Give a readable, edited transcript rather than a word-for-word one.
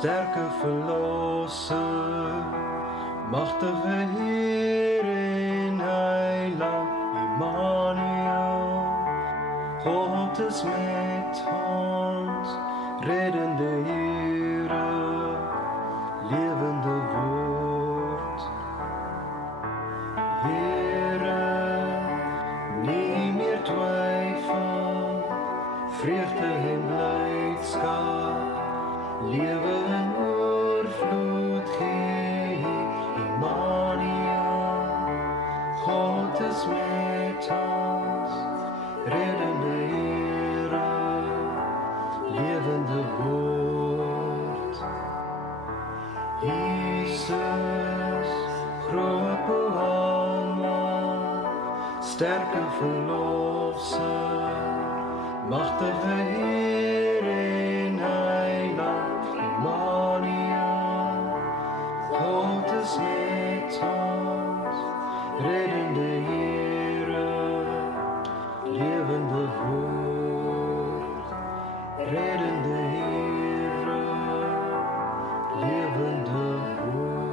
sterke verlosser, machtige Heer en Heiland Immanuel. God is met ons, reddende Heere, levende woord. Heere, nie meer twyfel, vreugde en blydskap, lewe in oorvloed gee, Immanuel. God is met ons, reddende Heere, levende woord. Jesus, groot behanger, sterke verlosser, machtige Heer en Heiland Immanuel. God is met ons, reddende Heere, levende woord. Reddende Heere, levende woord.